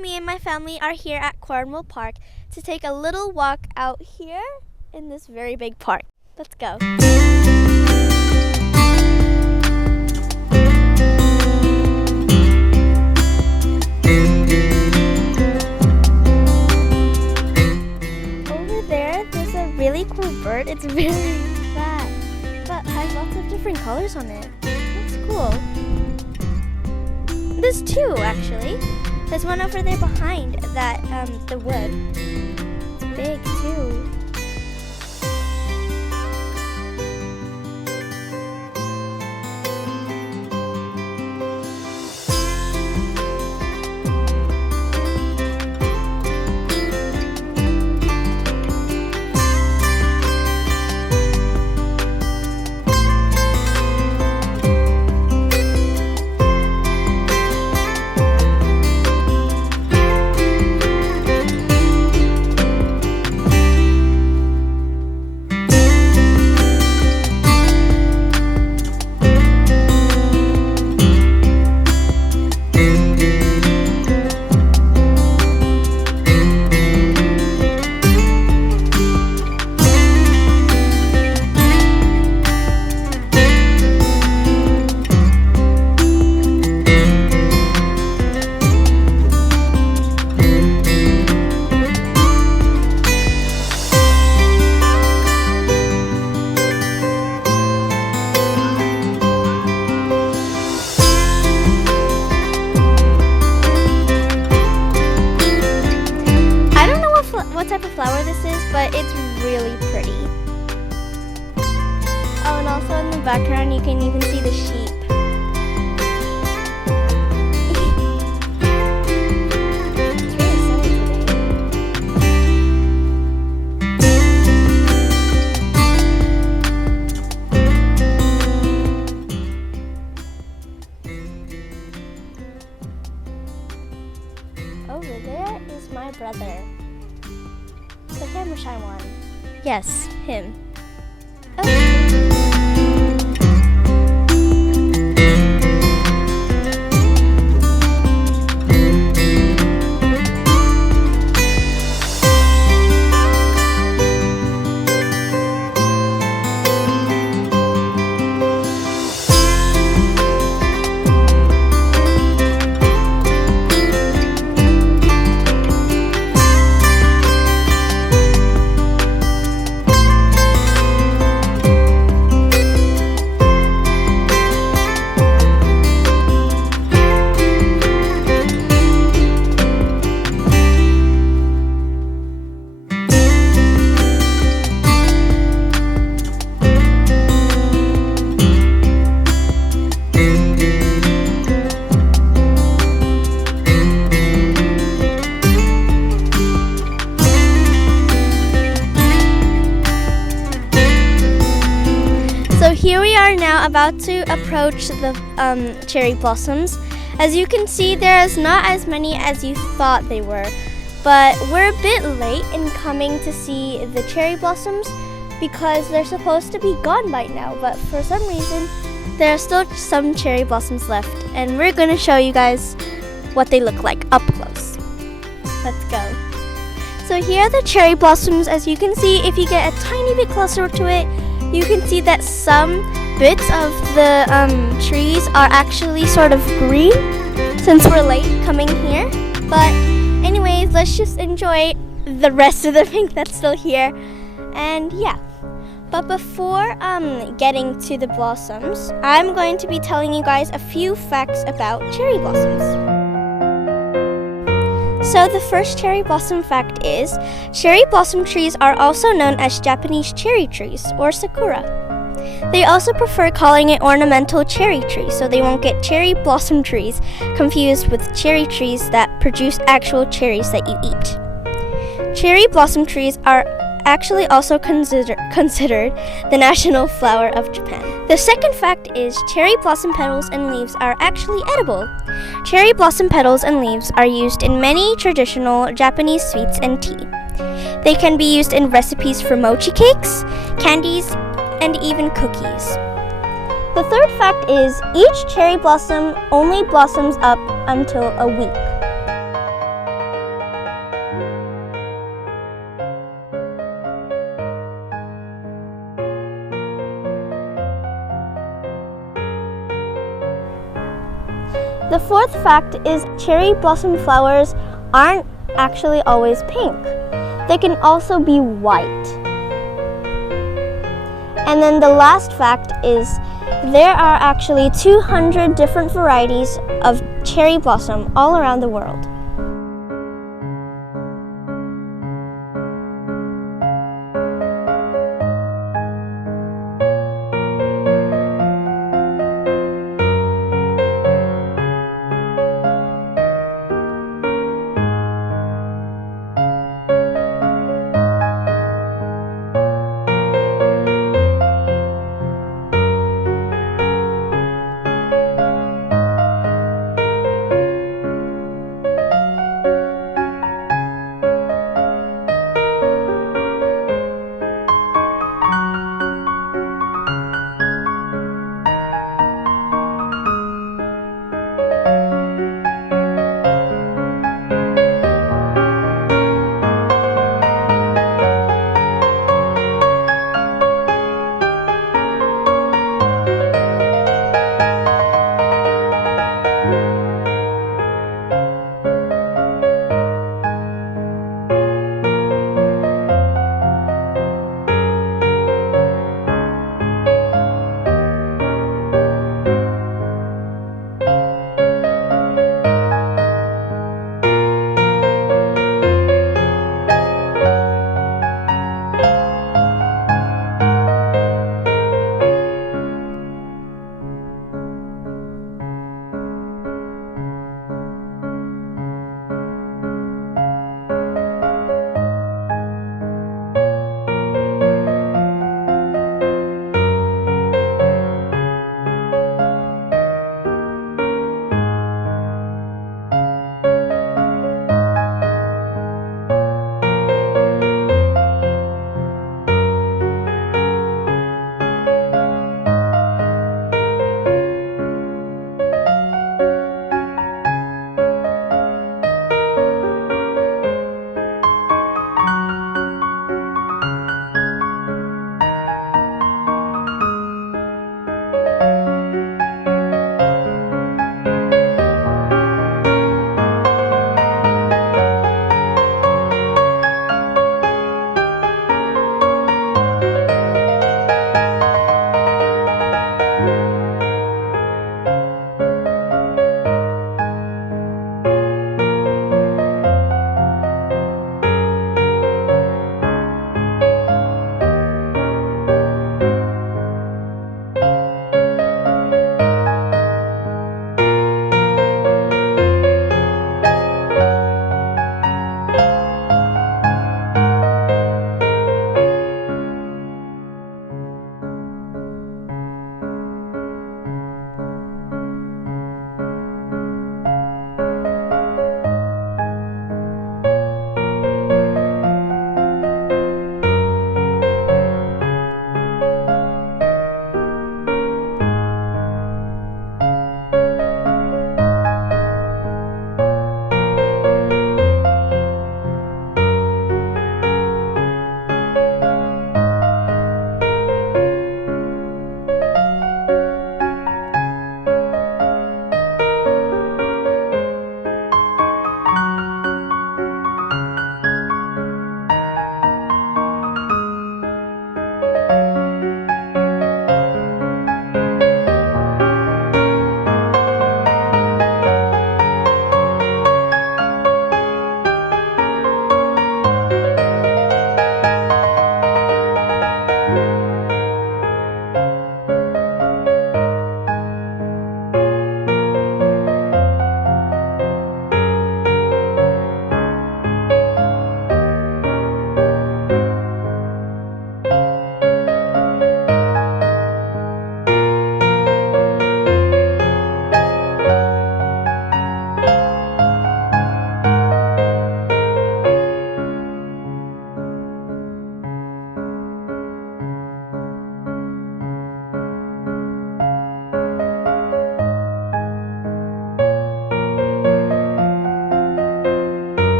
me and my family are here at Cornwall Park to take a little walk out here in this very big park. Let's go. Over there's a really cool bird. It's very fat, but has lots of different colors on it. That's cool. There's two actually. There's one over there behind that the wood. It's big too. What type of flower this is, but it's really pretty. Oh, and also in the background you can even see the sheep. It's really sunny today. Over there is my brother. The camera shy one. Yes, him. So here we are now about to approach the cherry blossoms. As you can see, there's not as many as you thought they were, but we're a bit late in coming to see the cherry blossoms because they're supposed to be gone by now, but for some reason there are still some cherry blossoms left, and we're going to show you guys what they look like up close. Let's go. So here are the cherry blossoms. As you can see, if you get a tiny bit closer to it, you can see that some bits of the trees are actually sort of green since we're late coming here. But anyways, let's just enjoy the rest of the pink that's still here. And yeah, but before getting to the blossoms, I'm going to be telling you guys a few facts about cherry blossoms. So the first cherry blossom fact is, cherry blossom trees are also known as Japanese cherry trees, or sakura. They also prefer calling it ornamental cherry tree, so they won't get cherry blossom trees confused with cherry trees that produce actual cherries that you eat. Cherry blossom trees are actually also considered the national flower of Japan. The second fact is cherry blossom petals and leaves are actually edible. Cherry blossom petals and leaves are used in many traditional Japanese sweets and tea. They can be used in recipes for mochi cakes, candies, and even cookies. The third fact is each cherry blossom only blossoms up until a week. The fourth fact is cherry blossom flowers aren't actually always pink. They can also be white. And then the last fact is there are actually 200 different varieties of cherry blossom all around the world.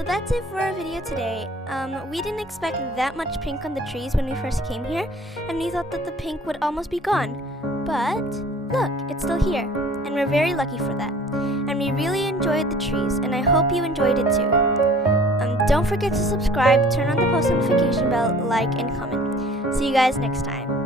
So that's it for our video today. We didn't expect that much pink on the trees when we first came here, and we thought that the pink would almost be gone. But look, it's still here, and we're very lucky for that. And we really enjoyed the trees, and I hope you enjoyed it too. Don't forget to subscribe, turn on the post notification bell, like, and comment. See you guys next time.